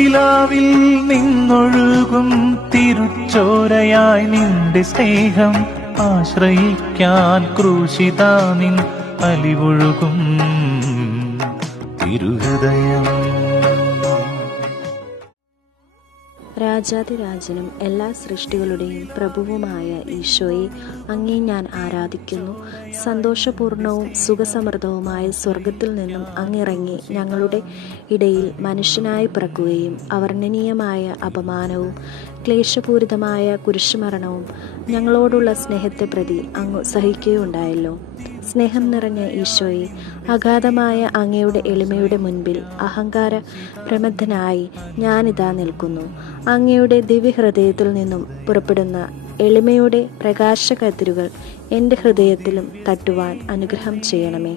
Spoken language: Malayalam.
തിരുനിലാവിൽ നിന്നൊഴുകും തിരുച്ചോരയായി നിന്റെ സ്നേഹം ആശ്രയിക്കാൻ ക്രൂശിതാ നിൻ അലിവൊഴുകും തിരുഹൃദയം. രാജാതിരാജനും എല്ലാ സൃഷ്ടികളുടെയും പ്രഭുവുമായ ഈശോയെ, അങ്ങേ ഞാൻ ആരാധിക്കുന്നു. സന്തോഷപൂർണവും സുഖസമൃദ്ധവുമായ സ്വർഗത്തിൽ നിന്നും അങ്ങിറങ്ങി ഞങ്ങളുടെ ഇടയിൽ മനുഷ്യനായി പിറക്കുകയും അവർണ്ണനീയമായ അപമാനവും ക്ലേശപൂരിതമായ കുരിശുമരണവും ഞങ്ങളോടുള്ള സ്നേഹത്തെ പ്രതി അങ്ങ് സഹിക്കുകയുണ്ടായല്ലോ. സ്നേഹം നിറഞ്ഞ ഈശോയെ, അഗാധമായ അങ്ങയുടെ എളിമയുടെ മുൻപിൽ അഹങ്കാര പ്രമത്തനായി ഞാനിതാ നിൽക്കുന്നു. അങ്ങയുടെ ദിവ്യഹൃദയത്തിൽ നിന്നും പുറപ്പെടുന്ന എളിമയുടെ പ്രകാശകതിരുകൾ എൻ്റെ ഹൃദയത്തിലും തട്ടുവാൻ അനുഗ്രഹം ചെയ്യണമേ.